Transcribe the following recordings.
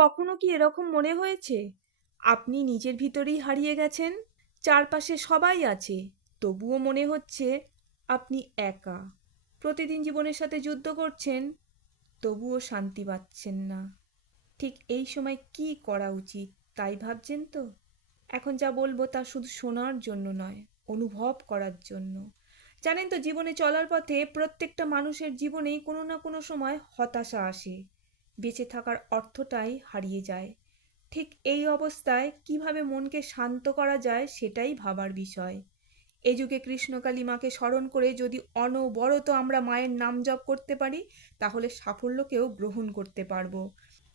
কখনো কি এরকম মনে হয়েছে আপনি নিজের ভিতরেই হারিয়ে গেছেন? চারপাশে সবাই আছে, তবুও মনে হচ্ছে আপনি একা। প্রতিদিন জীবনের সাথে যুদ্ধ করছেন, তবুও শান্তি পাচ্ছেন না। ঠিক এই সময় কি করা উচিত তাই ভাবছেন তো? এখন যা বলবো তা শুধু শোনার জন্য নয়, অনুভব করার জন্য। জানেন তো, জীবনে চলার পথে প্রত্যেকটা মানুষের জীবনেই কোনো না কোনো সময় হতাশা আসে। বেঁচে থাকার অর্থটাই হারিয়ে যায়। ঠিক এই অবস্থায় কিভাবে মনকে শান্ত করা যায় সেটাই ভাবার বিষয়। এ যুগে কৃষ্ণকালী মাকে স্মরণ করে যদি অনবরত আমরা মায়ের নাম জপ করতে পারি, তাহলে সাফল্যকেও গ্রহণ করতে পারবো।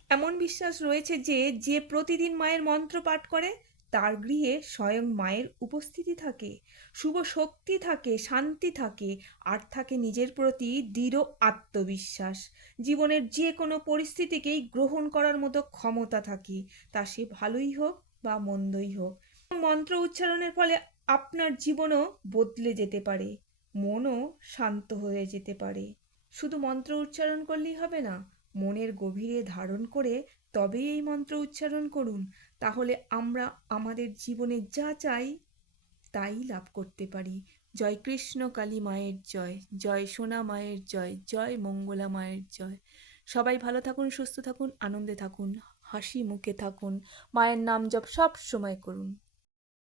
এমন বিশ্বাস রয়েছে যে যে প্রতিদিন মায়ের মন্ত্র পাঠ করে তার গৃহে স্বয়ং মায়ের উপস্থিতি থাকে, শুভ শক্তি থাকে, শান্তি থাকে, আর থাকে নিজের প্রতি দৃঢ় আত্মবিশ্বাস। জীবনের যে কোনো পরিস্থিতিকেই গ্রহণ করার মতো ক্ষমতা থাকে, তা সে ভালোই হোক বা মন্দই হোক। মন্ত্র উচ্চারণের ফলে আপনার জীবনও বদলে যেতে পারে, মনও শান্ত হয়ে যেতে পারে। শুধু মন্ত্র উচ্চারণ করলেই হবে না, মনের গভীরে ধারণ করে তবেই এই মন্ত্র উচ্চারণ করুন। তাহলে আমরা আমাদের জীবনে যা চাই তাই লাভ করতে পারি। জয় কৃষ্ণ কালী মায়ের জয়, জয় সোনা মায়ের জয়, জয় মঙ্গলা মায়ের জয়। সবাই ভালো থাকুন, সুস্থ থাকুন, আনন্দে থাকুন, হাসি মুখে থাকুন, মায়ের নাম জপ সব সময় করুন।